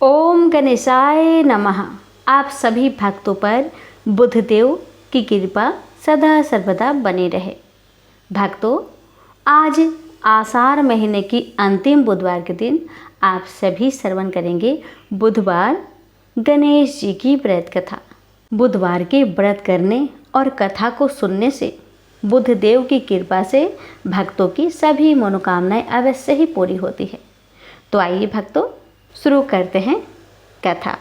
ओम गणेशाय नमः। आप सभी भक्तों पर बुद्धदेव की कृपा सदा सर्वदा बनी रहे। भक्तों, आज आषाढ़ महीने की अंतिम बुधवार के दिन आप सभी श्रवण करेंगे बुधवार गणेश जी की व्रत कथा। बुधवार के व्रत करने और कथा को सुनने से बुद्धदेव की कृपा से भक्तों की सभी मनोकामनाएं अवश्य ही पूरी होती है। तो आइए भक्तों, शुरू करते हैं कथा।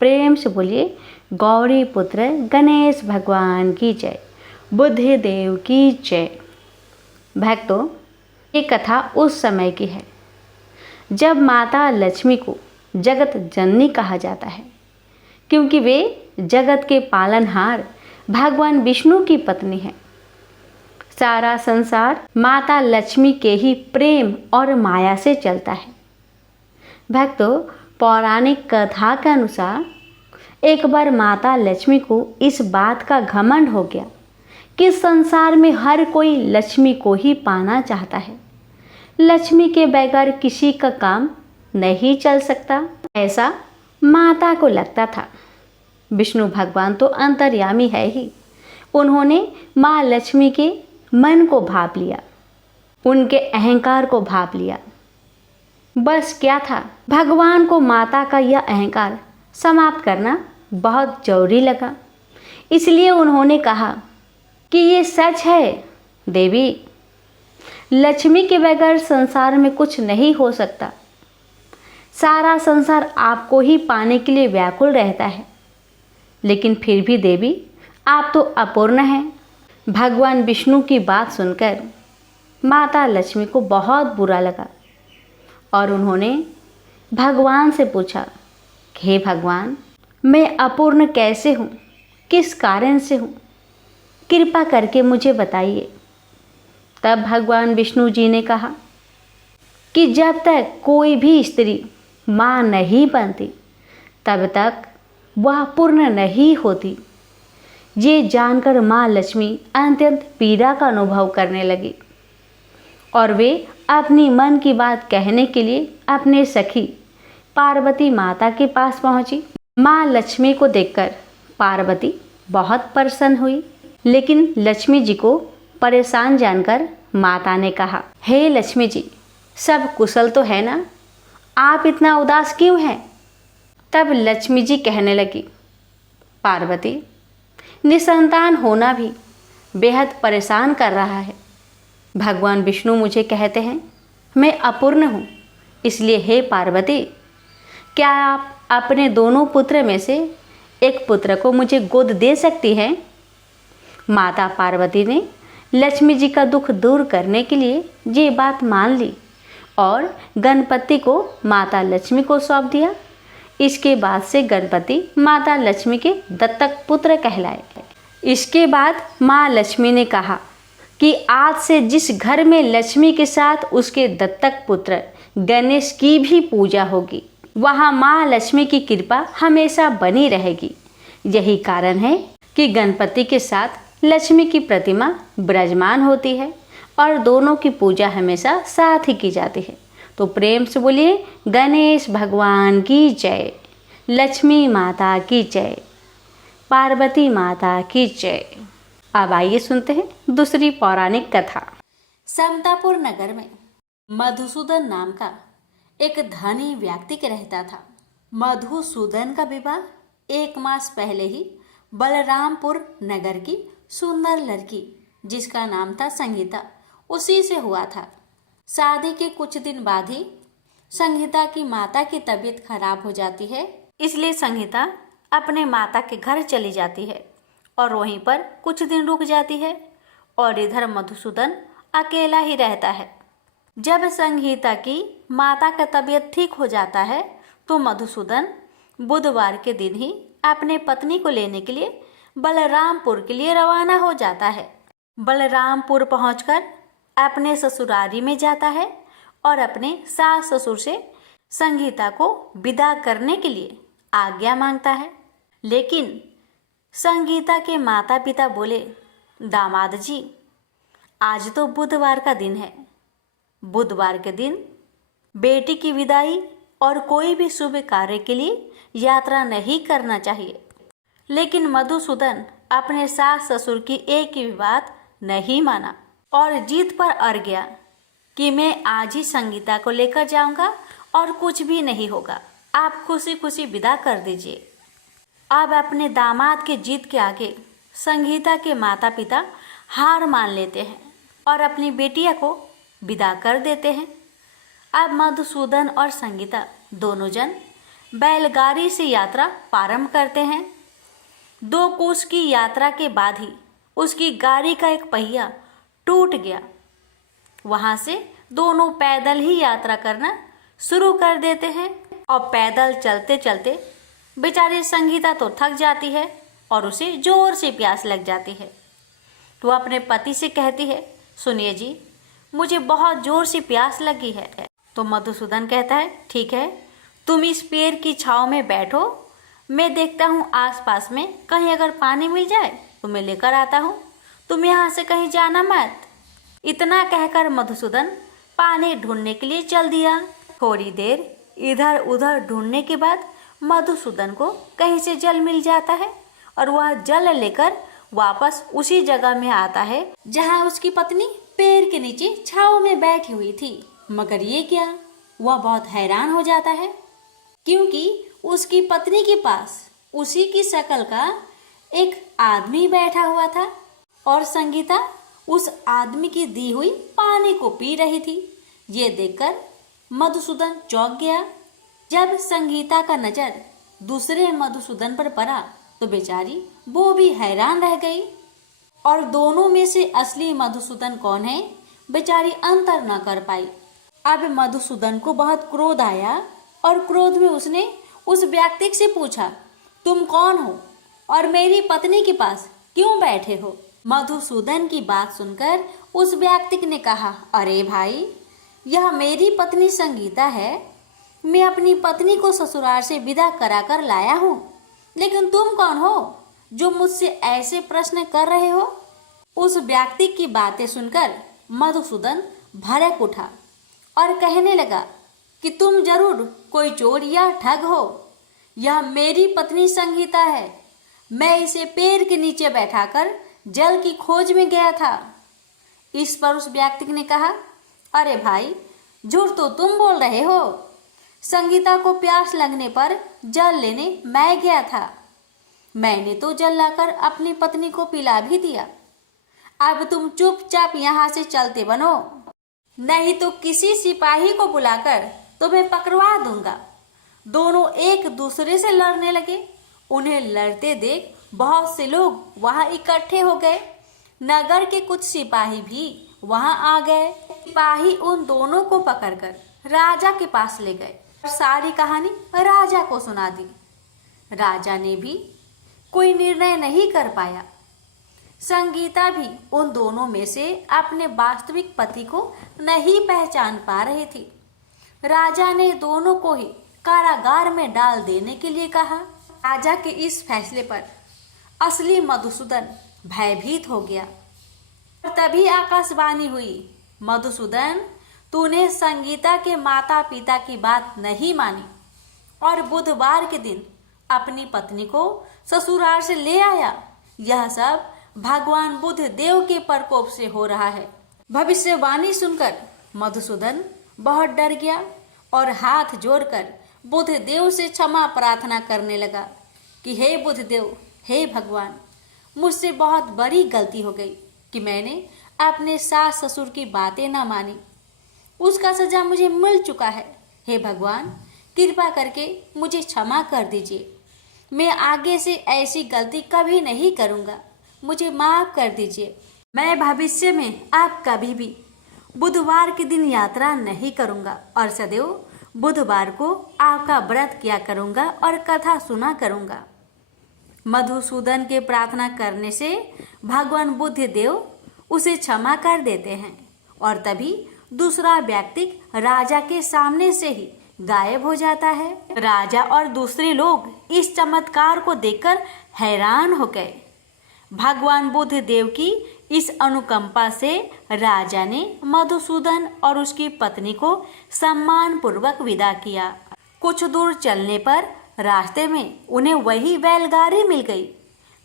प्रेम से बोलिए गौरी पुत्र गणेश भगवान की जय, बुद्धदेव की जय। भक्तों, ये कथा उस समय की है जब माता लक्ष्मी को जगत जननी कहा जाता है, क्योंकि वे जगत के पालनहार भगवान विष्णु की पत्नी है। सारा संसार माता लक्ष्मी के ही प्रेम और माया से चलता है। भक्तों, पौराणिक कथा के अनुसार एक बार माता लक्ष्मी को इस बात का घमंड हो गया कि संसार में हर कोई लक्ष्मी को ही पाना चाहता है। लक्ष्मी के बगैर किसी का काम नहीं चल सकता, ऐसा माता को लगता था। विष्णु भगवान तो अंतर्यामी है ही। उन्होंने माँ लक्ष्मी के मन को भाप लिया, उनके अहंकार को भाप लिया। बस क्या था, भगवान को माता का यह अहंकार समाप्त करना बहुत जरूरी लगा। इसलिए उन्होंने कहा कि ये सच है देवी, लक्ष्मी के बगैर संसार में कुछ नहीं हो सकता। सारा संसार आपको ही पाने के लिए व्याकुल रहता है, लेकिन फिर भी देवी आप तो अपूर्ण हैं। भगवान विष्णु की बात सुनकर माता लक्ष्मी को बहुत बुरा लगा और उन्होंने भगवान से पूछा कि हे भगवान, मैं अपूर्ण कैसे हूँ, किस कारण से हूँ, कृपा करके मुझे बताइए। तब भगवान विष्णु जी ने कहा कि जब तक कोई भी स्त्री माँ नहीं बनती तब तक वह पूर्ण नहीं होती। ये जानकर माँ लक्ष्मी अत्यंत पीड़ा का अनुभव करने लगी और वे अपनी मन की बात कहने के लिए अपने सखी पार्वती माता के पास पहुंची। माँ लक्ष्मी को देखकर पार्वती बहुत प्रसन्न हुई, लेकिन लक्ष्मी जी को परेशान जानकर माता ने कहा, हे लक्ष्मी जी, सब कुशल तो है ना, आप इतना उदास क्यों हैं? तब लक्ष्मी जी कहने लगी, पार्वती, निसंतान होना भी बेहद परेशान कर रहा है। भगवान विष्णु मुझे कहते हैं मैं अपूर्ण हूँ, इसलिए हे पार्वती, क्या आप अपने दोनों पुत्र में से एक पुत्र को मुझे गोद दे सकती हैं? माता पार्वती ने लक्ष्मी जी का दुख दूर करने के लिए ये बात मान ली और गणपति को माता लक्ष्मी को सौंप दिया। इसके बाद से गणपति माता लक्ष्मी के दत्तक पुत्र कहलाए। इसके बाद माँ लक्ष्मी ने कहा कि आज से जिस घर में लक्ष्मी के साथ उसके दत्तक पुत्र गणेश की भी पूजा होगी, वहाँ माँ लक्ष्मी की कृपा हमेशा बनी रहेगी। यही कारण है कि गणपति के साथ लक्ष्मी की प्रतिमा विराजमान होती है और दोनों की पूजा हमेशा साथ ही की जाती है। तो प्रेम से बोलिए गणेश भगवान की जय, लक्ष्मी माता की जय, पार्वती माता की जय। अब आइए सुनते हैं दूसरी पौराणिक कथा। समतापुर नगर में मधुसूदन नाम का एक धनी व्यक्ति रहता था। मधुसूदन का विवाह 1 मास पहले ही बलरामपुर नगर की सुंदर लड़की, जिसका नाम था संगीता, उसी से हुआ था। शादी के कुछ दिन बाद ही संगीता की माता की तबीयत खराब हो जाती है, इसलिए संगीता अपने माता के घर चली जाती है और वहीं पर कुछ दिन रुक जाती है और इधर मधुसूदन अकेला ही रहता है। जब संगीता की माता का तबीयत ठीक हो जाता है तो मधुसूदन बुधवार के दिन ही अपने पत्नी को लेने के लिए बलरामपुर के लिए रवाना हो जाता है। बलरामपुर पहुंचकर अपने ससुरारी में जाता है और अपने सास ससुर से संगीता को विदा करने के लिए आज्ञा मांगता है। लेकिन संगीता के माता पिता बोले, दामाद जी, आज तो बुधवार का दिन है। बुधवार के दिन बेटी की विदाई और कोई भी शुभ कार्य के लिए यात्रा नहीं करना चाहिए। लेकिन मधुसूदन अपने सास ससुर की एक भी बात नहीं माना और जिद पर अड़ गया कि मैं आज ही संगीता को लेकर जाऊंगा और कुछ भी नहीं होगा, आप खुशी खुशी विदा कर दीजिए। अब अपने दामाद के जिद के आगे संगीता के माता पिता हार मान लेते हैं और अपनी बेटिया को विदा कर देते हैं। अब मधुसूदन और संगीता दोनों जन बैलगाड़ी से यात्रा प्रारंभ करते हैं। 2 कोस की यात्रा के बाद ही उसकी गाड़ी का एक पहिया टूट गया। वहां से दोनों पैदल ही यात्रा करना शुरू कर देते हैं और पैदल चलते चलते बेचारी संगीता तो थक जाती है और उसे जोर से प्यास लग जाती है। तो वह अपने पति से कहती है, सुनिए जी, मुझे बहुत जोर से प्यास लगी है। तो मधुसूदन कहता है, ठीक है, तुम इस पेड़ की छांव में बैठो, मैं देखता हूँ आसपास में कहीं अगर पानी मिल जाए तो मैं लेकर आता हूँ, तुम यहाँ से कहीं जाना मत। इतना कहकर मधुसूदन पानी ढूंढने के लिए चल दिया। थोड़ी देर इधर उधर ढूंढने के बाद मधुसूदन को कहीं से जल मिल जाता है और वह जल लेकर वापस उसी जगह में आता है जहाँ उसकी पत्नी पेड़ के नीचे छांव में बैठी हुई थी। मगर ये क्या, वह बहुत हैरान हो जाता है क्योंकि उसकी पत्नी के पास उसी की शक्ल का एक आदमी बैठा हुआ था और संगीता उस आदमी की दी हुई पानी को पी रही थी। ये देखकर मधुसूदन चौंक गया। जब संगीता का नजर दूसरे मधुसूदन पर पड़ा तो बेचारी वो भी हैरान रह गई और दोनों में से असली मधुसूदन कौन है बेचारी अंतर न कर पाई। अब मधुसूदन को बहुत क्रोध आया और क्रोध में उसने उस व्यक्ति से पूछा, तुम कौन हो और मेरी पत्नी के पास क्यों बैठे हो? मधुसूदन की बात सुनकर उस व्यक्ति ने कहा, अरे भाई, यह मेरी पत्नी संगीता है, मैं अपनी पत्नी को ससुराल से विदा कराकर लाया हूँ, लेकिन तुम कौन हो जो मुझसे ऐसे प्रश्न कर रहे हो? उस व्यक्ति की बातें सुनकर मधुसूदन भड़क उठा और कहने लगा कि तुम जरूर कोई चोर या ठग हो। यह मेरी पत्नी संगीता है, मैं इसे पेड़ के नीचे बैठाकर जल की खोज में गया था। इस पर उस व्यक्ति ने कहा, अरे भाई, झूठ तो तुम बोल रहे हो, संगीता को प्यास लगने पर जल लेने मैं गया था, मैंने तो जल लाकर अपनी पत्नी को पिला भी दिया। अब तुम चुपचाप यहाँ से चलते बनो, नहीं तो किसी सिपाही को बुलाकर तुम्हें पकड़वा दूंगा। दोनों एक दूसरे से लड़ने लगे। उन्हें लड़ते देख बहुत से लोग वहां इकट्ठे हो गए। नगर के कुछ सिपाही भी वहां आ गए। सिपाही उन दोनों को पकड़कर राजा के पास ले गए और सारी कहानी राजा को सुना दी। राजा ने भी कोई निर्णय नहीं कर पाया। संगीता भी उन दोनों में से अपने वास्तविक पति को नहीं पहचान पा रही थी। राजा ने दोनों को ही कारागार में डाल देने के लिए कहा। राजा के इस फैसले पर असली मधुसूदन भयभीत हो गया। तभी आकाशवाणी हुई, मधुसूदन, तूने संगीता के माता पिता की बात नहीं मानी और बुधवार के दिन अपनी पत्नी को ससुराल से ले आया। यह सब भगवान बुद्ध देव के प्रकोप से हो रहा है। भविष्यवाणी सुनकर मधुसूदन बहुत डर गया और हाथ जोड़कर बुद्ध देव से क्षमा प्रार्थना करने लगा कि हे बुद्ध देव, हे भगवान, मुझसे बहुत बड़ी गलती हो गई कि मैंने अपने सास ससुर की बातें ना मानी। उसका सजा मुझे मिल चुका है। हे भगवान, कृपा करके मुझे क्षमा कर दीजिए। मैं आगे से ऐसी गलती कभी नहीं करूँगा, मुझे माफ कर दीजिए। मैं भविष्य में आप कभी भी बुधवार के दिन यात्रा नहीं करूँगा और सदैव बुधवार को आपका व्रत किया करूँगा और कथा सुना करूँगा। मधुसूदन के प्रार्थना करने से भगवान बुद्ध देव उसे क्षमा कर देते हैं और तभी दूसरा व्यक्ति राजा के सामने से ही गायब हो जाता है। राजा और दूसरे लोग इस चमत्कार को देखकर हैरान हो गए। भगवान बुद्ध देव की इस अनुकंपा से राजा ने मधुसूदन और उसकी पत्नी को सम्मान पूर्वक विदा किया। कुछ दूर चलने पर रास्ते में उन्हें वही बैलगाड़ी मिल गई।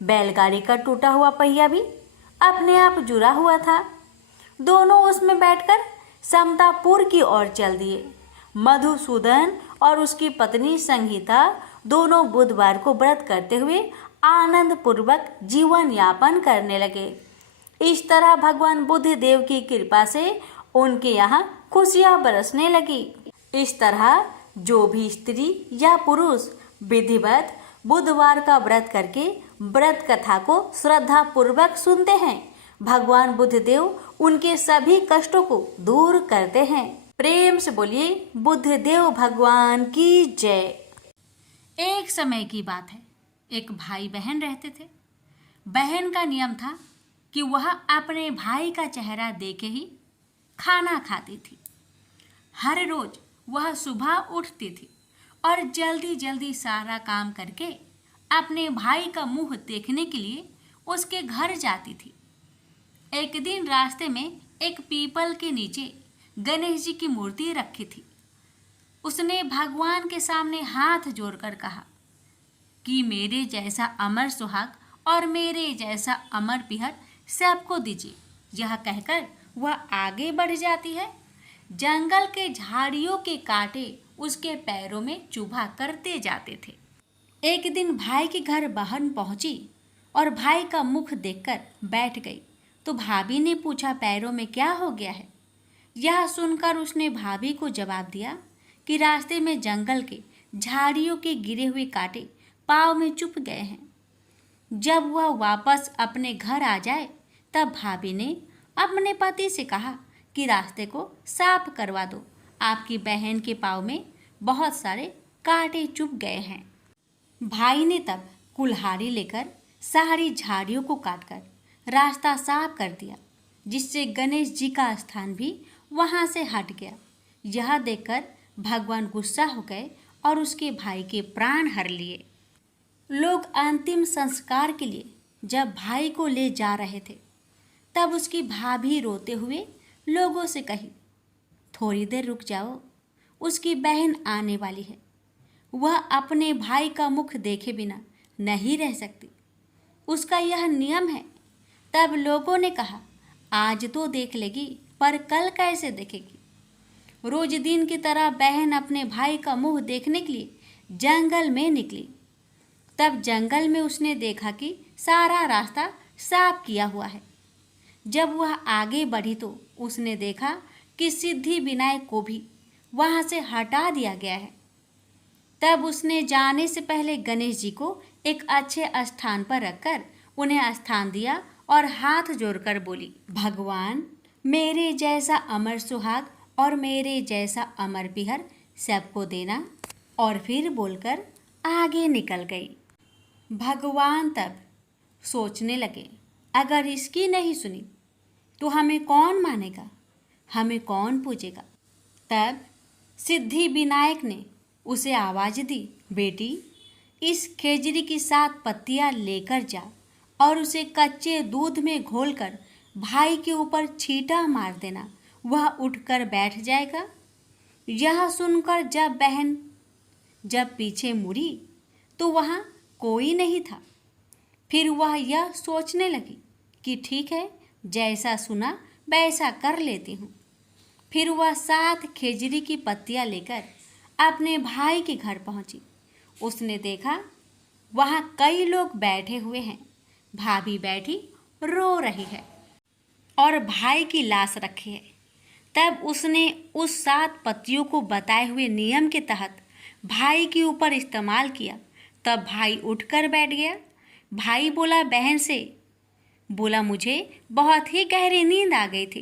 बैलगाड़ी का टूटा हुआ पहिया भी अपने आप जुड़ा हुआ था। दोनों उसमें बैठकर समतापुर की ओर चल दिए। मधुसूदन और उसकी पत्नी संगीता दोनों बुधवार को व्रत करते हुए आनंद पूर्वक जीवन यापन करने लगे। इस तरह भगवान बुद्ध देव की कृपा से उनके यहाँ खुशियां बरसने लगी। इस तरह जो भी स्त्री या पुरुष विधिवत बुधवार का व्रत करके व्रत कथा को श्रद्धा पूर्वक सुनते हैं, भगवान बुद्ध देव उनके सभी कष्टों को दूर करते हैं। प्रेम से बोलिए बुद्ध देव भगवान की जय। एक समय की बात है, एक भाई बहन रहते थे। बहन का नियम था कि वह अपने भाई का चेहरा देख के ही खाना खाती थी। हर रोज वह सुबह उठती थी और जल्दी जल्दी सारा काम करके अपने भाई का मुंह देखने के लिए उसके घर जाती थी। एक दिन रास्ते में एक पीपल के नीचे गणेश जी की मूर्ति रखी थी। उसने भगवान के सामने हाथ जोड़कर कहा कि मेरे जैसा अमर सुहाग और मेरे जैसा अमर पिहर सबको दीजिए। यह कहकर वह आगे बढ़ जाती है। जंगल के झाड़ियों के कांटे उसके पैरों में चुभा करते जाते थे। एक दिन भाई के घर बहन पहुंची और भाई का मुख देखकर बैठ गई तो भाभी ने पूछा, पैरों में क्या हो गया है? यह सुनकर उसने भाभी को जवाब दिया कि रास्ते में जंगल के झाड़ियों के गिरे हुए कांटे पाँव में चुभ गए हैं। जब वह वापस अपने घर आ जाए तब भाभी ने अपने पति से कहा कि रास्ते को साफ करवा दो, आपकी बहन के पाँव में बहुत सारे कांटे चुभ गए हैं। भाई ने तब कुल्हाड़ी लेकर सारी झाड़ियों को काटकर रास्ता साफ कर दिया, जिससे गणेश जी का स्थान भी वहाँ से हट गया। यह देखकर भगवान गुस्सा हो गए और उसके भाई के प्राण हर लिए। लोग अंतिम संस्कार के लिए जब भाई को ले जा रहे थे तब उसकी भाभी रोते हुए लोगों से कही, थोड़ी देर रुक जाओ, उसकी बहन आने वाली है, वह अपने भाई का मुख देखे बिना नहीं रह सकती, उसका यह नियम है। तब लोगों ने कहा, आज तो देख लेगी पर कल कैसे देखेगी? रोज दिन की तरह बहन अपने भाई का मुंह देखने के लिए जंगल में निकली। तब जंगल में उसने देखा कि सारा रास्ता साफ किया हुआ है। जब वह आगे बढ़ी तो उसने देखा कि सिद्धि विनायक को भी वहाँ से हटा दिया गया है। तब उसने जाने से पहले गणेश जी को एक अच्छे स्थान पर रखकर उन्हें स्थान दिया और हाथ जोड़कर बोली, भगवान मेरे जैसा अमर सुहाग और मेरे जैसा अमर पिहर सबको देना। और फिर बोलकर आगे निकल गई। भगवान तब सोचने लगे, अगर इसकी नहीं सुनी तो हमें कौन मानेगा, हमें कौन पूजेगा? तब सिद्धि विनायक ने उसे आवाज़ दी, बेटी इस खेजड़ी की 7 पत्तियां लेकर जा और उसे कच्चे दूध में घोलकर भाई के ऊपर छींटा मार देना, वह उठकर बैठ जाएगा। यह सुनकर जब बहन पीछे मुड़ी तो वहाँ कोई नहीं था। फिर वह यह सोचने लगी कि ठीक है, जैसा सुना वैसा कर लेती हूँ। फिर वह 7 खेजड़ी की पत्तियाँ लेकर अपने भाई के घर पहुँची। उसने देखा वहाँ कई लोग बैठे हुए हैं। भाभी बैठी रो रही है और भाई की लाश रखी है। तब उसने उस 7 पत्तियों को बताए हुए नियम के तहत भाई के ऊपर इस्तेमाल किया। तब भाई उठकर बैठ गया। भाई बोला बहन से, बोला मुझे बहुत ही गहरी नींद आ गई थी।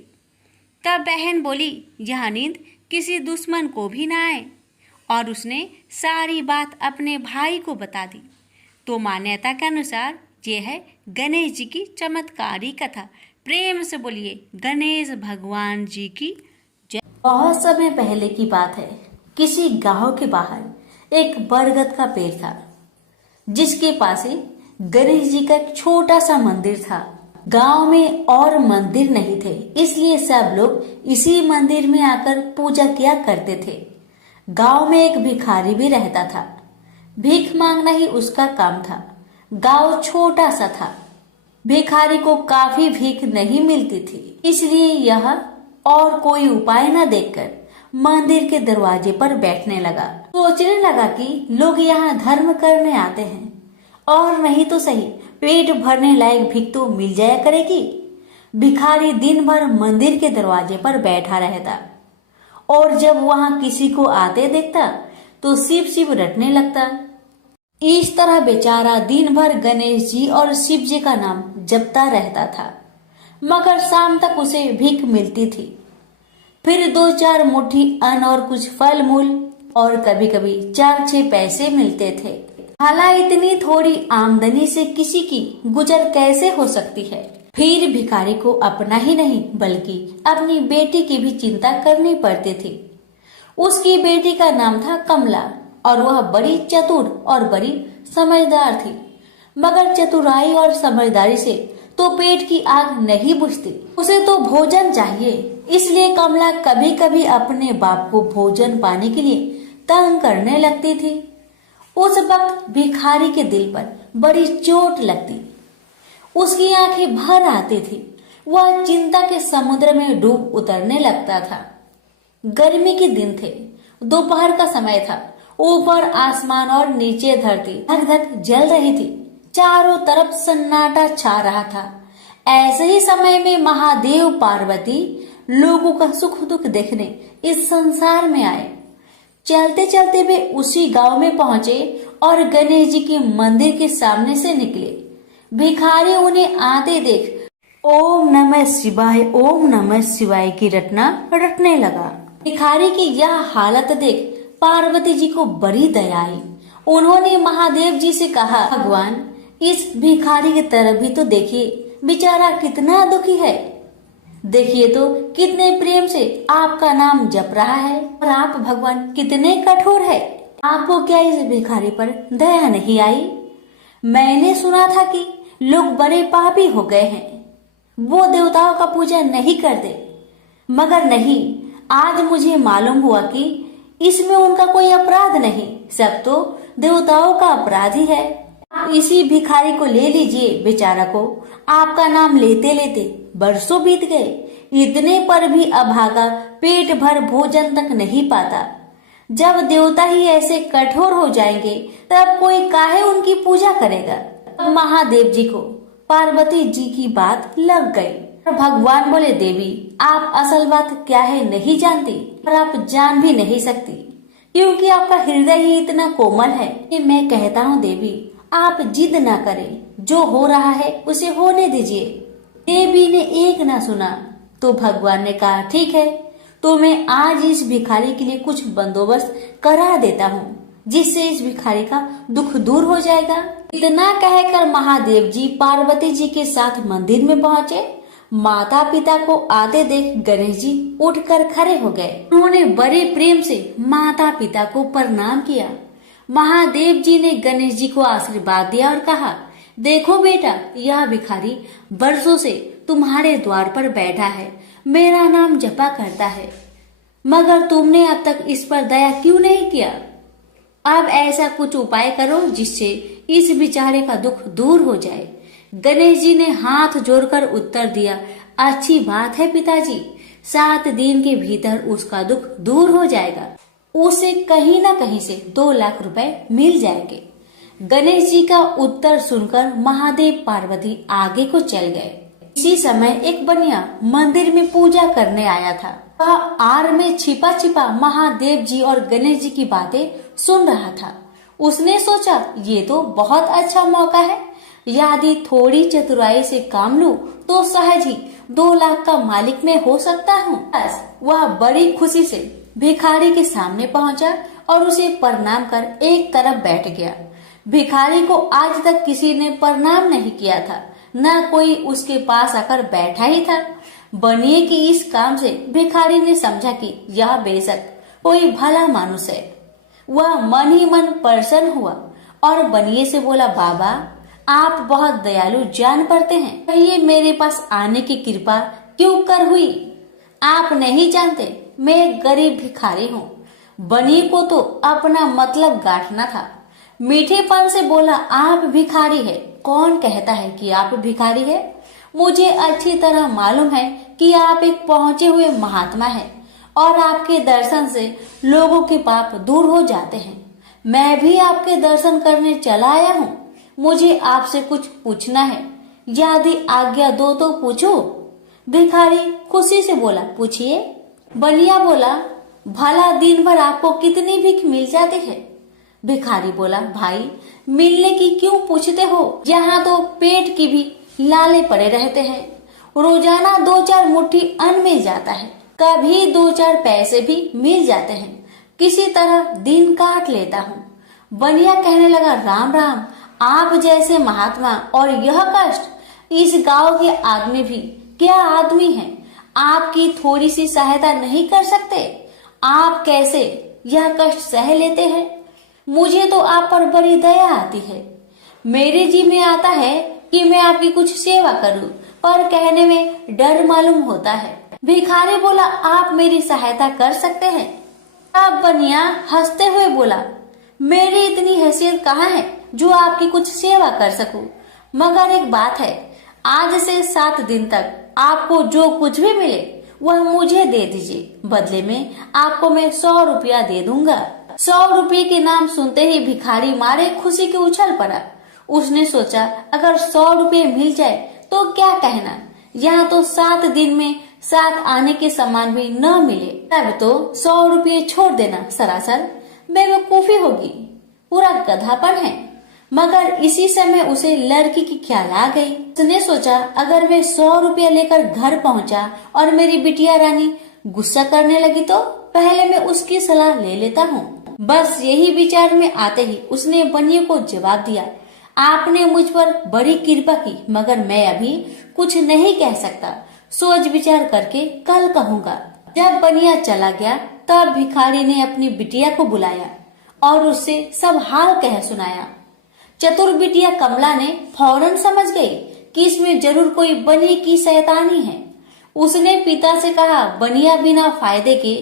तब बहन बोली, यह नींद किसी दुश्मन को भी ना आए। और उसने सारी बात अपने भाई को बता दी। तो मान्यता के अनुसार ये है गणेश जी की चमत्कारी कथा। प्रेम से बोलिए गणेश भगवान जी की जय। बहुत समय पहले की बात है, किसी गांव के बाहर एक बरगद का पेड़ था, जिसके पास ही गणेश जी का एक छोटा सा मंदिर था। गांव में और मंदिर नहीं थे, इसलिए सब लोग इसी मंदिर में आकर पूजा किया करते थे। गांव में एक भिखारी भी रहता था। भीख मांगना ही उसका काम था। गांव छोटा सा था। भिखारी को काफी भीख नहीं मिलती थी, इसलिए यह और कोई उपाय न देखकर मंदिर के दरवाजे पर बैठने लगा। सोचने लगा कि लोग यहाँ धर्म करने आते हैं और नहीं तो सही पेट भरने लायक भीख तो मिल जाया करेगी। भिखारी दिन भर मंदिर के दरवाजे पर बैठा रहता और जब वहां किसी को आते देखता तो शिव शिव रटने लगता। इस तरह बेचारा दिन भर गणेश जी और शिव जी का नाम जपता रहता था, मगर शाम तक उसे भीख मिलती थी। फिर 2-4 मुट्ठी अन्न और कुछ फल मूल और कभी कभी 4-6 पैसे मिलते थे। हालांकि इतनी थोड़ी आमदनी से किसी की गुजर कैसे हो सकती है। फिर भिखारी को अपना ही नहीं बल्कि अपनी बेटी की भी चिंता करनी पड़ती थी। उसकी बेटी का नाम था कमला और वह बड़ी चतुर और बड़ी समझदार थी, मगर चतुराई और समझदारी से तो पेट की आग नहीं बुझती, उसे तो भोजन चाहिए। इसलिए कमला कभी कभी अपने बाप को भोजन पाने के लिए तंग करने लगती थी। उस वक्त भिखारी के दिल पर बड़ी चोट लगती, उसकी आंखें भर आती थी। वह चिंता के समुद्र में डूब उतरने लगता था। गर्मी के दिन थे, दोपहर का समय था। ऊपर आसमान और नीचे धरती धक धक जल रही थी। चारों तरफ सन्नाटा छा रहा था। ऐसे ही समय में महादेव पार्वती लोगों का सुख दुख देखने इस संसार में आए। चलते चलते वे उसी गांव में पहुंचे और गणेश जी के मंदिर के सामने से निकले। भिखारी उन्हें आते देख ओम नमः शिवाय की रटना रटने लगा। भिखारी की यह हालत देख पार्वती जी को बड़ी दया आई। उन्होंने महादेव जी से कहा, भगवान इस भिखारी की तरफ भी तो देखिए, बेचारा कितना दुखी है। देखिए तो कितने प्रेम से आपका नाम जप रहा है और आप भगवान कितने कठोर है। आपको क्या इस भिखारी पर दया नहीं आई? मैंने सुना था कि लोग बड़े पापी हो गए हैं, वो देवताओं का पूजा नहीं करते, मगर नहीं, आज मुझे मालूम हुआ कि इसमें उनका कोई अपराध नहीं, सब तो देवताओं का अपराध ही है। आप इसी भिखारी को ले लीजिए। बेचारा को आपका नाम लेते लेते बरसों बीत गए, इतने पर भी अभागा पेट भर भोजन तक नहीं पाता। जब देवता ही ऐसे कठोर हो जाएंगे तब कोई काहे उनकी पूजा करेगा। महादेव जी को पार्वती जी की बात लग गई। भगवान बोले, देवी आप असल बात क्या है नहीं जानती और आप जान भी नहीं सकती, क्योंकि आपका हृदय ही इतना कोमल है कि मैं कहता हूँ देवी आप जिद ना करें, जो हो रहा है उसे होने दीजिए। देवी ने एक ना सुना तो भगवान ने कहा, ठीक है तो मैं आज इस भिखारी के लिए कुछ बंदोबस्त करा देता हूँ, जिससे इस भिखारी का दुख दूर हो जाएगा। इतना कहकर महादेव जी पार्वती जी के साथ मंदिर में पहुँचे। माता पिता को आते देख गणेश जी उठकर खड़े हो गए। उन्होंने बड़े प्रेम से माता पिता को प्रणाम किया। महादेव जी ने गणेश जी को आशीर्वाद दिया और कहा, देखो बेटा, यह भिखारी वर्षों से तुम्हारे द्वार पर बैठा है, मेरा नाम जपा करता है, मगर तुमने अब तक इस पर दया क्यों नहीं किया? अब ऐसा कुछ उपाय करो जिससे इस बेचारे का दुख दूर हो जाए। गणेश जी ने हाथ जोड़कर उत्तर दिया, अच्छी बात है पिताजी, 7 दिन के भीतर उसका दुख दूर हो जाएगा, उसे कहीं न कहीं से 2 लाख रुपए मिल जाएंगे। गणेश जी का उत्तर सुनकर महादेव पार्वती आगे को चल गए। इसी समय एक बनिया मंदिर में पूजा करने आया था। वह आड़ में छिपा छिपा महादेव जी और गणेश जी की बातें सुन रहा था। उसने सोचा, ये तो बहुत अच्छा मौका है, यदि थोड़ी चतुराई से काम लूं तो सहज ही 2 लाख का मालिक मैं हो सकता हूँ। बस वह बड़ी खुशी से भिखारी के सामने पहुंचा और उसे प्रणाम कर एक तरफ बैठ गया। भिखारी को आज तक किसी ने प्रणाम नहीं किया था, न कोई उसके पास आकर बैठा ही था। बनिए की इस काम से भिखारी ने समझा कि यह बेशक कोई भला मानुष है। वह मन ही मन प्रसन्न हुआ और बनिए से बोला, बाबा आप बहुत दयालु जान पड़ते हैं, कहिए मेरे पास आने की कृपा क्यों कर हुई? आप नहीं जानते मैं गरीब भिखारी हूँ, बनिए को तो अपना मतलब गांठना था। मीठेपन से बोला, आप भिखारी है। कौन कहता है कि आप भिखारी है? मुझे अच्छी तरह मालूम है कि आप एक पहुंचे हुए महात्मा हैं और आपके दर्शन से लोगों के पाप दूर हो जाते हैं। मैं भी आपके दर्शन करने चला आया हूँ। मुझे आपसे कुछ पूछना है, यदि आज्ञा दो तो पूछो। भिखारी खुशी से बोला, पूछिए। बनिया बोला, भला दिन भर आपको कितनी भीख मिल जाती है? भिखारी बोला, भाई मिलने की क्यों पूछते हो, यहाँ तो पेट की भी लाले पड़े रहते हैं। रोजाना 2-4 मुट्ठी अन्न मिल जाता है, कभी 2-4 पैसे भी मिल जाते हैं। किसी तरह दिन काट लेता हूँ। बनिया कहने लगा, राम राम, आप जैसे महात्मा और यह कष्ट। इस गांव के आदमी भी क्या आदमी हैं? आपकी थोड़ी सी सहायता नहीं कर सकते? आप कैसे यह कष्ट सह लेते हैं? मुझे तो आप पर बड़ी दया आती है। मेरे जी में आता है कि मैं आपकी कुछ सेवा करूं, पर कहने में डर मालूम होता है। भिखारी बोला, आप मेरी सहायता कर सकते हैं? अब बनिया हंसते हुए बोला, मेरी इतनी हैसियत कहाँ है जो आपकी कुछ सेवा कर सकूं। मगर एक बात है, आज से 7 दिन तक आपको जो कुछ भी मिले वह मुझे दे दीजिए। बदले में आपको मैं 100 रुपया दे दूंगा। 100 रुपये के नाम सुनते ही भिखारी मारे खुशी के उछल पड़ा। उसने सोचा, अगर 100 रुपये मिल जाए तो क्या कहना, यहाँ तो 7 दिन में 7 आने के सामान भी न मिले, तब तो 100 रुपये छोड़ देना सरासर बेवकूफी होगी, पूरा गधापन है। मगर इसी समय उसे लड़की की ख्याल आ गई। उसने सोचा, अगर मैं 100 रुपया लेकर घर पहुंचा और मेरी बिटिया रानी गुस्सा करने लगी तो पहले मैं उसकी सलाह ले लेता हूँ। बस यही विचार में आते ही उसने बनिए को जवाब दिया, आपने मुझ पर बड़ी कृपा की, मगर मैं अभी कुछ नहीं कह सकता। सोच विचार करके कल कहूँगा। जब बनिया चला गया तब भिखारी ने अपनी बिटिया को बुलाया और उससे सब हाल कह सुनाया। चतुर बिटिया कमला ने फौरन समझ गई कि इसमें जरूर कोई बनिए की शैतानी है। उसने पिता से कहा, बनिया बिना फायदे के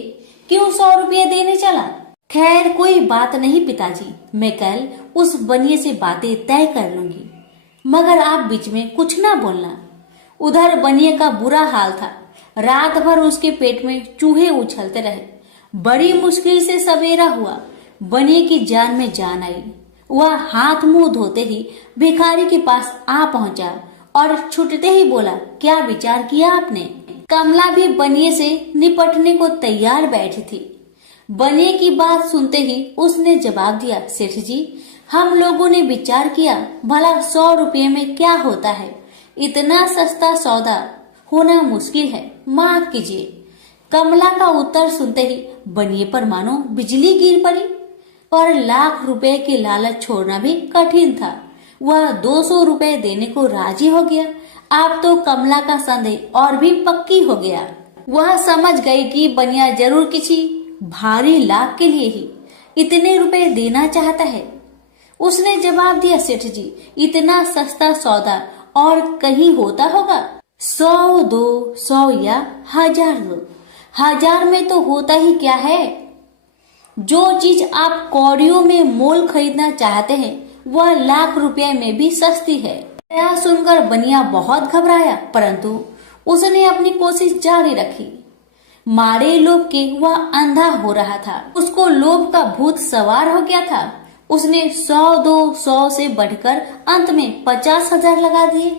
क्यों 100 रुपये देने चला? खैर कोई बात नहीं पिताजी, मैं कल उस बनिए से बातें तय कर लूंगी, मगर आप बीच में कुछ ना बोलना। उधर बनिए का बुरा हाल था। रात भर उसके पेट में चूहे उछलते रहे। बड़ी मुश्किल से सवेरा हुआ। बनिए की जान में जान आई। वह हाथ मुंह धोते ही भिखारी के पास आ पहुंचा और छुटते ही बोला, क्या विचार किया आपने? कमला भी बनिए से निपटने को तैयार बैठी थी। बनिए की बात सुनते ही उसने जवाब दिया, सेठ जी, हम लोगों ने विचार किया, भला 100 रुपये में क्या होता है, इतना सस्ता सौदा होना मुश्किल है, माफ कीजिए। कमला का उत्तर सुनते ही बनिए पर मानो बिजली गिर पड़ी। पर लाख रुपए के लालच छोड़ना भी कठिन था। वह 200 रुपए देने को राजी हो गया। अब तो कमला का संदेह और भी पक्की हो गया। वह समझ गई कि बनिया जरूर किसी भारी लाभ के लिए ही इतने रुपए देना चाहता है। उसने जवाब दिया, सेठ जी, इतना सस्ता सौदा और कहीं होता होगा? 100 दो, 100 या 1000 दो। 1000 में तो होता ही क्या है? जो चीज आप कौड़ियों में मोल खरीदना चाहते हैं वह लाख रुपए में भी सस्ती है। यह सुनकर बनिया बहुत घबराया, परंतु उसने अपनी कोशिश जारी रखी। मारे लोभ के वह अंधा हो रहा था। उसको लोभ का भूत सवार हो गया था। उसने 100 दो, 100 से बढ़कर अंत में 50,000 लगा दिए।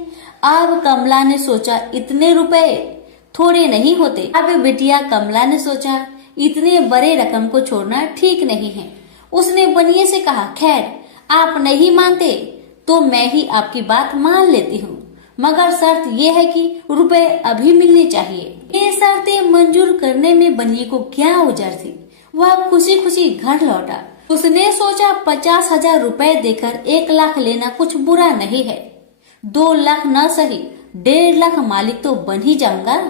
अब कमला ने सोचा, इतने रुपए थोड़े नहीं होते। अब बिटिया कमला ने सोचा, इतने बड़े रकम को छोड़ना ठीक नहीं है। उसने बनिए से कहा, खैर आप नहीं मानते तो मैं ही आपकी बात मान लेती हूँ, मगर शर्त यह है कि रुपए अभी मिलने चाहिए। ये शर्तें मंजूर करने में बनिए को क्या उजर थी। वह खुशी खुशी घर लौटा। उसने सोचा 50,000 रुपए देकर 1 लाख लेना कुछ बुरा नहीं है। 2 लाख न सही 1.5 लाख मालिक तो बन ही जाऊंगा।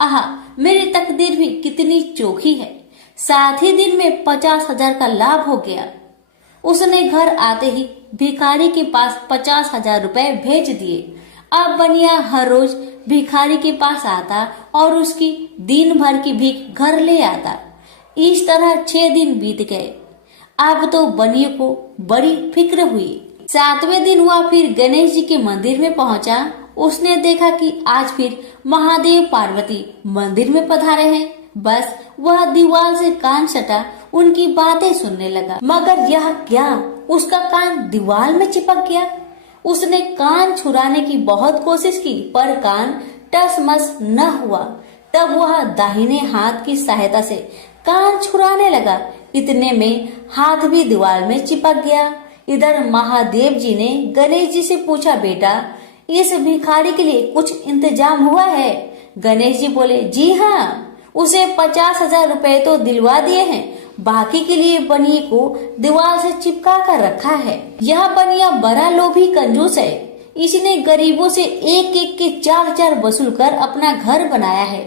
आहा, मेरी तकदीर भी कितनी चोखी है। 7 ही दिन में 50,000 का लाभ हो गया। उसने घर आते ही भिखारी के पास 50,000 रुपए भेज दिए। अब बनिया हर रोज भिखारी के पास आता और उसकी दिन भर की भीख घर ले आता। इस तरह 6 दिन बीत गए। अब तो बनिए को बड़ी फिक्र हुई। 7वें दिन वह फिर गणेश जी के मंदिर में पहुंचा। उसने देखा कि आज फिर महादेव पार्वती मंदिर में पधारे हैं। बस वह दीवार से कान सटा उनकी बातें सुनने लगा। मगर यह क्या, उसका कान दीवार में चिपक गया। उसने कान छुड़ाने की बहुत कोशिश की पर कान टसमस न हुआ। तब वह दाहिने हाथ की सहायता से कान छुड़ाने लगा। इतने में हाथ भी दीवार में चिपक गया। इधर महादेव जी ने गणेश जी से पूछा, बेटा इस भिखारी के लिए कुछ इंतजाम हुआ है? गणेश जी बोले, जी हाँ, उसे 50,000 रुपए तो दिलवा दिए हैं, बाकी के लिए बनिए को दीवार से चिपका कर रखा है। यह बनिया बड़ा लोभी कंजूस है। इसने गरीबों से एक एक के 4-4 वसूल कर अपना घर बनाया है।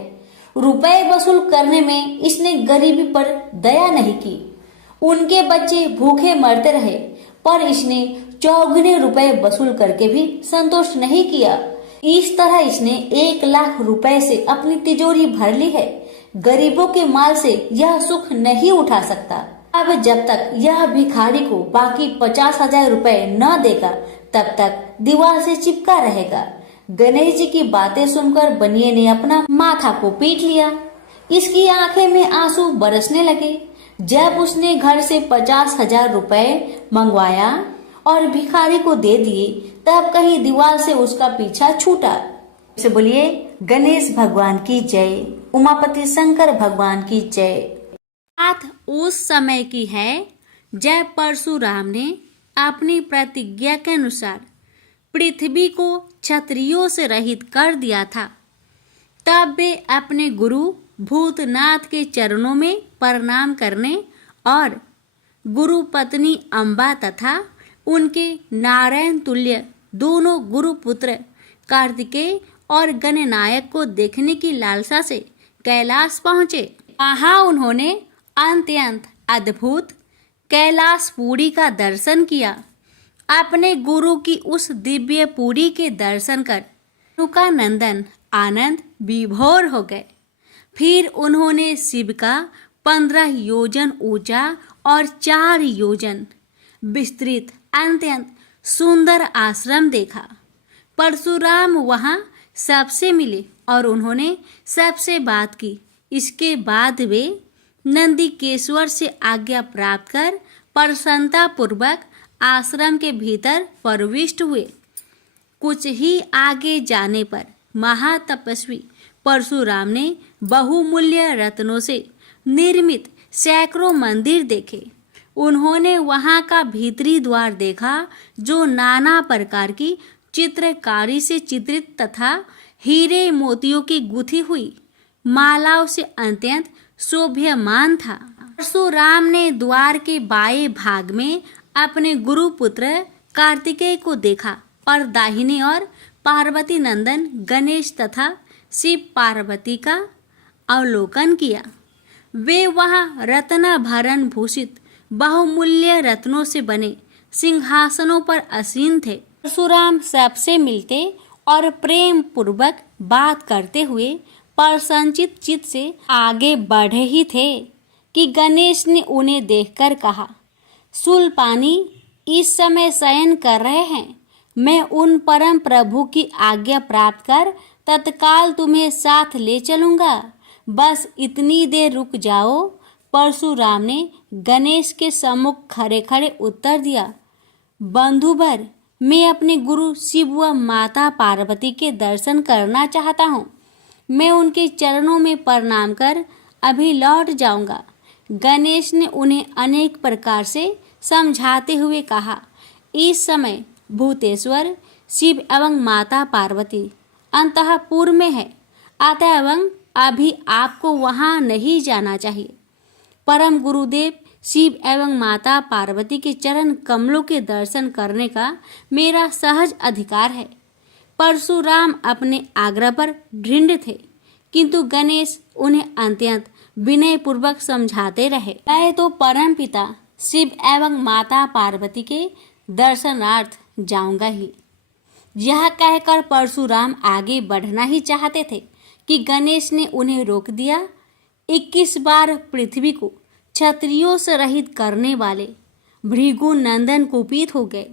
रुपए वसूल करने में इसने गरीबी पर दया नहीं की। उनके बच्चे भूखे मरते रहे पर इसने 4 रुपए वसूल करके भी संतोष नहीं किया। इस तरह इसने 1 लाख रुपए से अपनी तिजोरी भर ली है। गरीबों के माल से यह सुख नहीं उठा सकता। अब जब तक यह भिखारी को बाकी 50,000 रुपए न देगा तब तक दीवार से चिपका रहेगा। गणेश जी की बातें सुनकर बनिए ने अपना माथा को पीट लिया। इसकी आंखें में आंसू बरसने लगे। जब उसने घर से 50,000 रुपए मंगवाया और भिखारी को दे दिए तब कहीं दीवार से उसका पीछा छूटा। से बोलिए गणेश भगवान की जय, उमापति शंकर भगवान की जय। बात उस समय की है जब परशुराम ने अपनी प्रतिज्ञा के अनुसार पृथ्वी को क्षत्रियों से रहित कर दिया था। तब वे अपने गुरु भूतनाथ के चरणों में प्रणाम करने और गुरु पत्नी अम्बा तथा उनके नारायण तुल्य दोनों गुरुपुत्र कार्तिकेय और गणनायक को देखने की लालसा से कैलाश पहुँचे। वहाँ उन्होंने अत्यंत अद्भुत कैलाशपुरी का दर्शन किया। अपने गुरु की उस दिव्य पुरी के दर्शन कर उनका नंदन आनंद विभोर हो गए। फिर उन्होंने शिव का 15 योजन ऊंचा और 4 योजन विस्तृत अत्यंत सुंदर आश्रम देखा। परशुराम वहाँ सबसे मिले और उन्होंने सबसे बात की। इसके बाद वे नंदीकेश्वर से आज्ञा प्राप्त कर प्रसन्नता पूर्वक आश्रम के भीतर प्रविष्ट हुए। कुछ ही आगे जाने पर महातपस्वी परशुराम ने बहुमूल्य रत्नों से निर्मित सैकड़ों मंदिर देखे। उन्होंने वहां का भीतरी द्वार देखा जो नाना प्रकार की चित्रकारी से चित्रित तथा हीरे मोतियों की गुथी हुई मालाओं से अत्यंत शोभ्यमान था। परशुराम ने द्वार के बाएं भाग में अपने गुरुपुत्र कार्तिकेय को देखा और दाहिने ओर पार्वती नंदन गणेश तथा शिव पार्वती का अवलोकन किया। वे वहां रत्नाभरण भूषित बहुमूल्य रत्नों से बने सिंहासनों पर आसीन थे। परशुराम सबसे मिलते और प्रेम पूर्वक बात करते हुए प्रसन्नचित चित्त से आगे बढ़े ही थे कि गणेश ने उन्हें देखकर कहा, शूलपाणी इस समय शयन कर रहे हैं। मैं उन परम प्रभु की आज्ञा प्राप्त कर तत्काल तुम्हें साथ ले चलूंगा। बस इतनी देर रुक जाओ। परशुराम ने गणेश के सम्मुख खड़े खड़े उत्तर दिया, बंधुवर, मैं अपने गुरु शिव व माता पार्वती के दर्शन करना चाहता हूँ। मैं उनके चरणों में प्रणाम कर अभी लौट जाऊंगा। गणेश ने उन्हें अनेक प्रकार से समझाते हुए कहा, इस समय भूतेश्वर शिव एवं माता पार्वती अंतःपुर में है, अतएव अभी आपको वहां नहीं जाना चाहिए। परम गुरुदेव शिव एवं माता पार्वती के चरण कमलों के दर्शन करने का मेरा सहज अधिकार है। परशुराम अपने आग्रह पर दृढ़ थे, किंतु गणेश उन्हें अत्यंत विनय पूर्वक समझाते रहे। मैं तो परम पिता शिव एवं माता पार्वती के दर्शनार्थ जाऊंगा ही। यह कहकर परशुराम आगे बढ़ना ही चाहते थे कि गणेश ने उन्हें रोक दिया। 21 बार पृथ्वी को क्षत्रियों से रहित करने वाले भृगु नंदन कुपित हो गए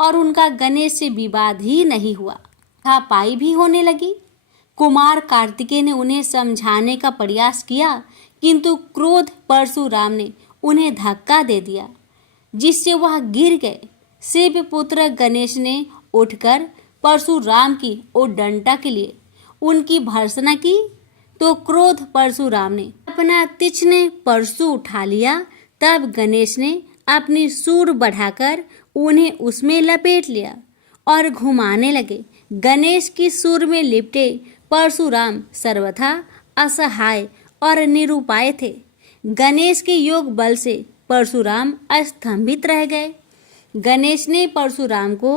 और उनका गणेश से विवाद ही नहीं हुआ, हाथापाई भी होने लगी। कुमार कार्तिकेय ने उन्हें समझाने का प्रयास किया, किंतु क्रोध परशुराम ने उन्हें धक्का दे दिया, जिससे वह गिर गए। शिव पुत्र गणेश ने उठकर परशुराम की ओर डंडा के लिए उनकी भर्त्सना की, तो क्रोध परशुराम ने अपना तीक्ष्ण परशु उठा लिया। तब गणेश ने अपनी सूंड बढ़ाकर उन्हें उसमें लपेट लिया और घुमाने लगे। गणेश की सूंड में लिपटे परशुराम सर्वथा असहाय और निरुपाय थे। गणेश के योग बल से परशुराम अस्तंभित रह गए। गणेश ने परशुराम को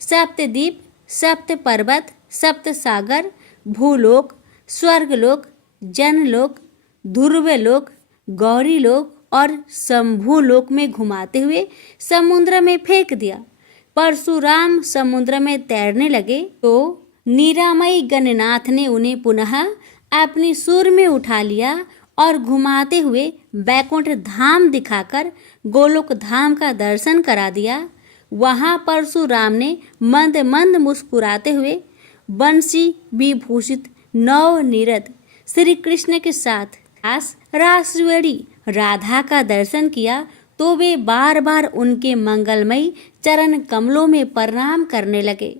सप्तद्वीप, सप्त पर्वत, सप्त सागर, भूलोक, स्वर्गलोक, जनलोक, ध्रुवलोक, गौरीलोक और शंभुलोक में घुमाते हुए समुद्र में फेंक दिया। परशुराम समुद्र में तैरने लगे तो निरामयी गणनाथ ने उन्हें पुनः अपनी सूंड में उठा लिया और घुमाते हुए बैकुंठ धाम दिखाकर गोलोक धाम का दर्शन करा दिया। वहां परशुराम ने मंद मंद मुस्कुराते हुए बंसी विभूषित नवनीरद श्री कृष्ण के साथ रासवेड़ी राधा का दर्शन किया, तो वे बार बार उनके मंगलमयी चरण कमलों में प्रणाम करने लगे।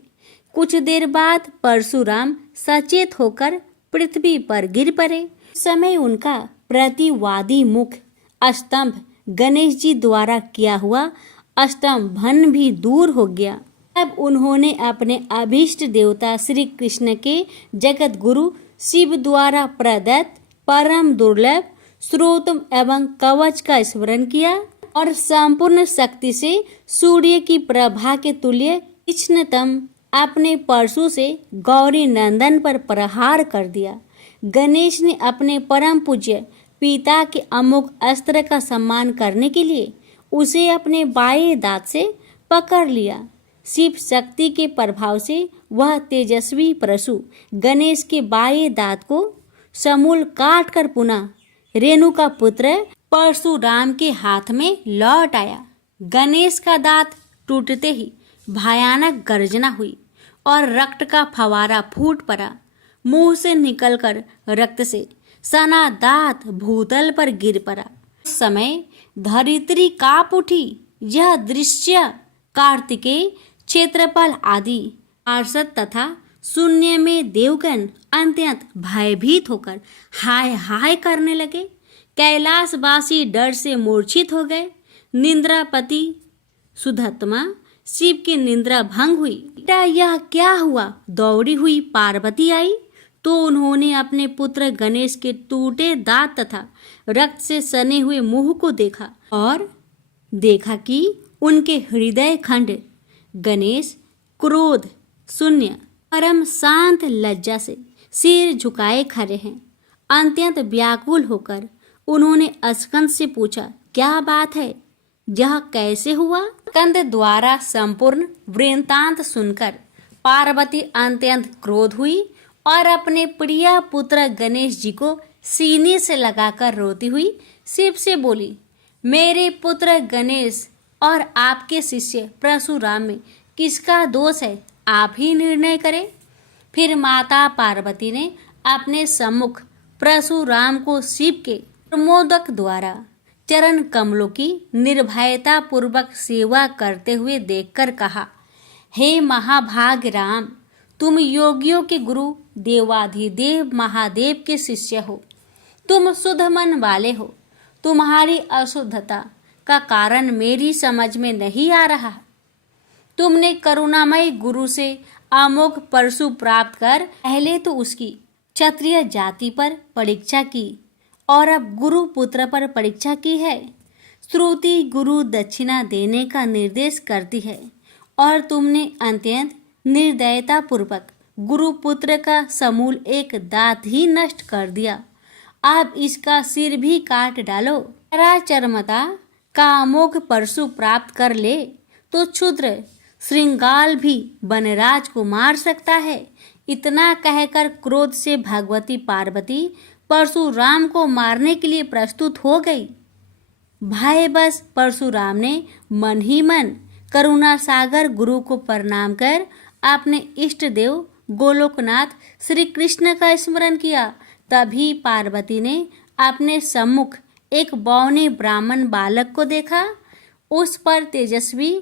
कुछ देर बाद परशुराम सचेत होकर पृथ्वी पर गिर पड़े। समय उनका प्रतिवादी मुख स्तंभ गणेश जी द्वारा किया हुआ स्तंभन भी दूर हो गया। तब उन्होंने अपने अभीष्ट देवता श्री कृष्ण के जगत गुरु शिव द्वारा प्रदत्त परम दुर्लभ स्रोत एवं कवच का स्मरण किया और संपूर्ण शक्ति से सूर्य की प्रभा के तुल्य तीक्ष्णतम अपने परशु से गौरी नंदन पर प्रहार कर दिया। गणेश ने अपने परम पूज्य पिता के अमोघ अस्त्र का सम्मान करने के लिए उसे अपने बाएं दांत से पकड़ लिया। शिव शक्ति के प्रभाव से वह तेजस्वी परशु गणेश के बाएं दांत को समूल काट कर पुनः रेणु का पुत्र परशुराम के हाथ में लौट आया। गणेश का दांत टूटते ही भयानक गर्जना हुई और रक्त का फवारा फूट पड़ा। मुंह से निकलकर रक्त से सना दांत भूतल पर गिर पड़ा। उस समय धरित्री कांप उठी। यह दृश्य कार्तिकेय, क्षेत्रपाल आदि पार्षद तथा शून्य में देवगण अत्यंत भयभीत होकर हाय हाय करने लगे। कैलाशवासी डर से मूर्छित हो गए। निंद्रापति सुधत्मा शिव की निंद्रा भंग हुई। बेटा यह क्या हुआ? दौड़ी हुई पार्वती आई तो उन्होंने अपने पुत्र गणेश के टूटे दांत तथा रक्त से सने हुए मुंह को देखा और देखा कि उनके हृदय खंड गणेश क्रोध शून्य परम शांत लज्जा से सिर झुकाए खड़े हैं। अत्यंत व्याकुल होकर उन्होंने स्कंद से पूछा, क्या बात है? यह कैसे हुआ? स्कंद द्वारा संपूर्ण वृत्तांत सुनकर पार्वती अत्यंत क्रोध हुई और अपने प्रिय पुत्र गणेश जी को सीने से लगाकर रोती हुई शिव से बोली, मेरे पुत्र गणेश और आपके शिष्य परशुराम में किसका दोष है? आप ही निर्णय करें। फिर माता पार्वती ने अपने सम्मुख परशुराम को शिव के प्रमोदक द्वारा चरण कमलों की निर्भयता पूर्वक सेवा करते हुए देखकर कहा, हे महाभाग राम, तुम योगियों के गुरु देवाधिदेव महादेव के शिष्य हो। तुम शुद्ध मन वाले हो। तुम्हारी अशुद्धता का कारण मेरी समझ में नहीं आ रहा। तुमने करुणामय गुरु से अमोघ परशु प्राप्त कर पहले तो उसकी क्षत्रिय जाति पर परीक्षा की और अब गुरु पुत्र पर परीक्षा की है। श्रुति गुरु दक्षिणा देने का निर्देश करती है और तुमने अत्यंत निर्दयता पूर्वक गुरु पुत्र का समूल एक दांत ही नष्ट कर दिया। अब इसका सिर भी काट डालो। चरमता का अमोघ परशु प्राप्त कर ले तो क्षुद्र श्रृंगाल भी वनराज को मार सकता है। इतना कहकर क्रोध से भगवती पार्वती परशुराम को मारने के लिए प्रस्तुत हो गई। भयवश परशुराम ने मन ही मन करुणा सागर गुरु को प्रणाम कर अपने इष्ट देव गोलोकनाथ श्री कृष्ण का स्मरण किया। तभी पार्वती ने अपने सम्मुख एक बौने ब्राह्मण बालक को देखा। उस पर तेजस्वी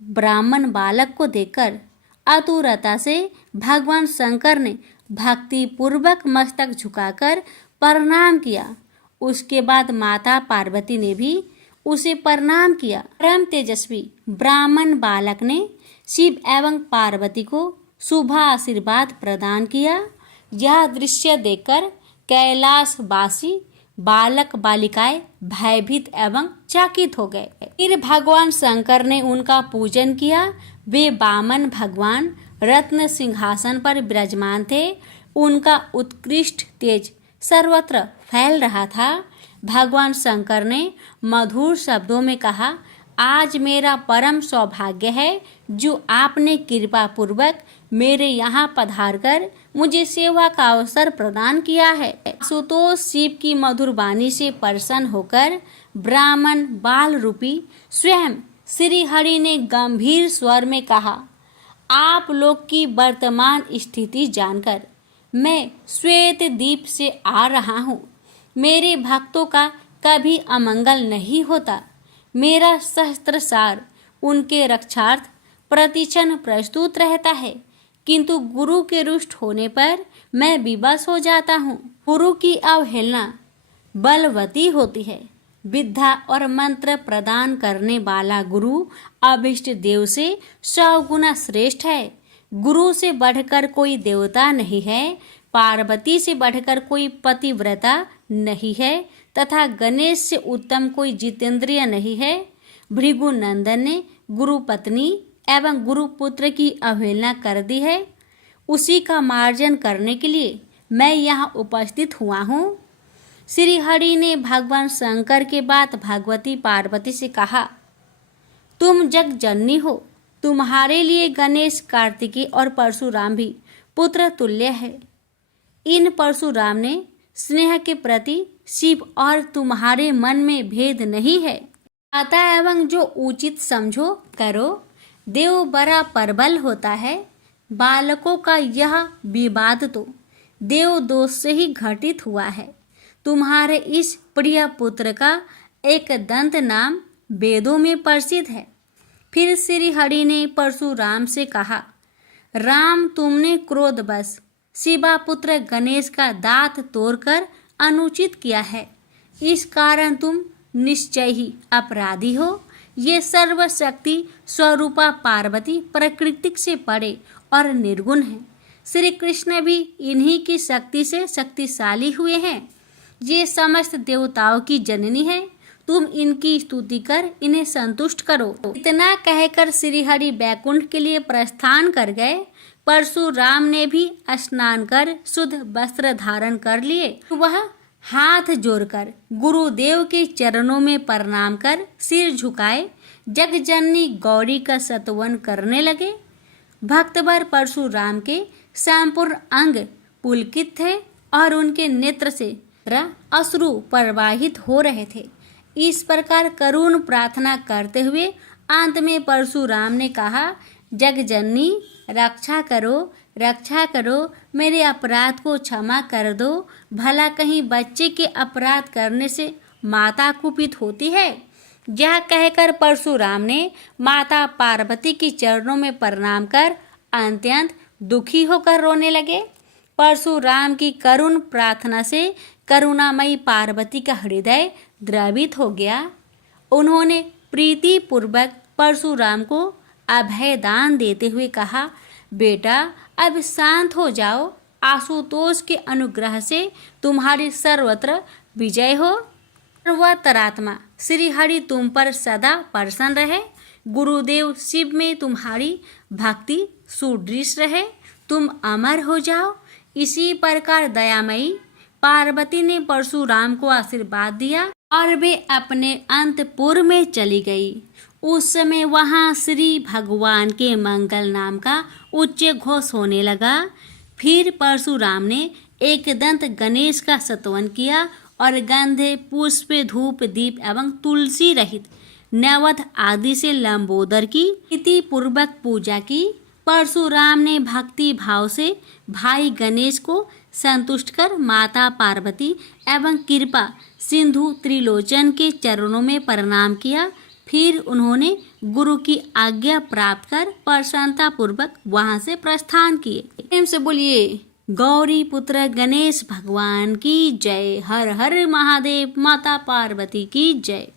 ब्राह्मण बालक को देखकर आतुरता से भगवान शंकर ने भक्ति पूर्वक मस्तक झुकाकर प्रणाम किया। उसके बाद माता पार्वती ने भी उसे प्रणाम किया। परम तेजस्वी ब्राह्मण बालक ने शिव एवं पार्वती को शुभ आशीर्वाद प्रदान किया। यह दृश्य देखकर कैलाशवासी बालक बालिकाएं भयभीत एवं चकित हो गए। फिर भगवान शंकर ने उनका पूजन किया। वे वामन भगवान रत्न सिंहासन पर विराजमान थे। उनका उत्कृष्ट तेज सर्वत्र फैल रहा था। भगवान शंकर ने मधुर शब्दों में कहा, आज मेरा परम सौभाग्य है जो आपने कृपा पूर्वक मेरे यहाँ पधार कर मुझे सेवा का अवसर प्रदान किया है। आशुतोष शिव की मधुर वाणी से प्रसन्न होकर ब्राह्मण बाल रूपी स्वयं श्री हरि ने गंभीर स्वर में कहा, आप लोग की वर्तमान स्थिति जानकर मैं श्वेत द्वीप से आ रहा हूँ। मेरे भक्तों का कभी अमंगल नहीं होता। मेरा सहस्त्र सार उनके रक्षार्थ प्रतिक्षण प्रस्तुत रहता है, किंतु गुरु के रुष्ट होने पर मैं विवश हो जाता हूँ। गुरु की अवहेलना बलवती होती है। विद्या और मंत्र प्रदान करने वाला गुरु अभिष्ट देव से 100 गुना श्रेष्ठ है। गुरु से बढ़कर कोई देवता नहीं है, पार्वती से बढ़कर कोई पतिव्रता नहीं है तथा गणेश से उत्तम कोई जितेंद्रिय नहीं है। भृगु नंदन ने गुरु पत्नी एवं गुरु पुत्र की अवहेलना कर दी है। उसी का मार्जन करने के लिए मैं यहाँ उपस्थित हुआ हूँ। श्री हरि ने भगवान शंकर के बाद भगवती पार्वती से कहा, तुम जग जननी हो। तुम्हारे लिए गणेश, कार्तिकेय और परशुराम भी पुत्र तुल्य है। इन परशुराम ने स्नेह के प्रति शिव और तुम्हारे मन में भेद नहीं है। अतः एवं जो उचित समझो करो। देव बड़ा प्रबल होता है। बालकों का यह विवाद तो देव दोष से ही घटित हुआ है। तुम्हारे इस प्रिय पुत्र का एक दंत नाम वेदों में प्रसिद्ध है। फिर श्री हरि ने परशुराम से कहा, राम, तुमने क्रोधवश शिवा पुत्र गणेश का दांत तोड़कर अनुचित किया है। इस कारण तुम निश्चय ही अपराधी हो। ये सर्वशक्ति स्वरूपा पार्वती प्रकृति से परे और निर्गुण है। श्री कृष्ण भी इन्हीं की शक्ति से शक्तिशाली हुए हैं। ये समस्त देवताओं की जननी है। तुम इनकी स्तुति कर इन्हें संतुष्ट करो। इतना कहकर श्री हरि बैकुंठ के लिए प्रस्थान कर गए। परशुराम ने भी स्नान कर शुद्ध वस्त्र धारण कर लिए। वह हाथ जोड़कर गुरुदेव के चरणों में प्रणाम कर सिर झुकाए जगजननी गौरी का स्तवन करने लगे। भक्तवर परशुराम के संपूर्ण अंग पुलकित थे और उनके नेत्र से अश्रु प्रवाहित हो रहे थे। इस प्रकार करुण प्रार्थना करते हुए अंत में परशुराम ने कहा, जगजननी, रक्षा करो, मेरे अपराध को क्षमा कर दो। भला कहीं बच्चे के अपराध करने से माता कुपित होती है। यह कहकर परशुराम ने माता पार्वती के चरणों में प्रणाम कर अत्यंत दुखी होकर रोने लगे। परशुराम की करुण प्रार्थना से करुणामयी पार्वती का हृदय द्रवित हो गया। उन्होंने प्रीति पूर्वक परशुराम को अभय दान देते हुए कहा, बेटा, अब शांत हो जाओ। आशुतोष के अनुग्रह से तुम्हारी सर्वत्र विजय हो। सर्वतरात्मा श्री हरि तुम पर सदा प्रसन्न रहे। गुरुदेव शिव में तुम्हारी भक्ति सुदृढ़ रहे। तुम अमर हो जाओ। इसी प्रकार दयामयी पार्वती ने परशुराम को आशीर्वाद दिया और वे अपने अंतपुर में चली गई। उस समय वहाँ श्री भगवान के मंगल नाम का उच्च घोष होने लगा। फिर परशुराम ने एकदंत गणेश का स्तवन किया और गंधे, पुष्प, धूप, दीप एवं तुलसी रहित नैवेद्य आदि से लंबोदर की विधि पूर्वक पूजा की। परशुराम ने भक्ति भाव से भाई गणेश को संतुष्ट कर माता पार्वती एवं कृपा सिंधु त्रिलोचन के चरणों में प्रणाम किया। फिर उन्होंने गुरु की आज्ञा प्राप्त कर प्रसन्नता पूर्वक वहां से प्रस्थान किए। प्रेम से बोलिए गौरी पुत्र गणेश भगवान की जय। हर हर महादेव। माता पार्वती की जय।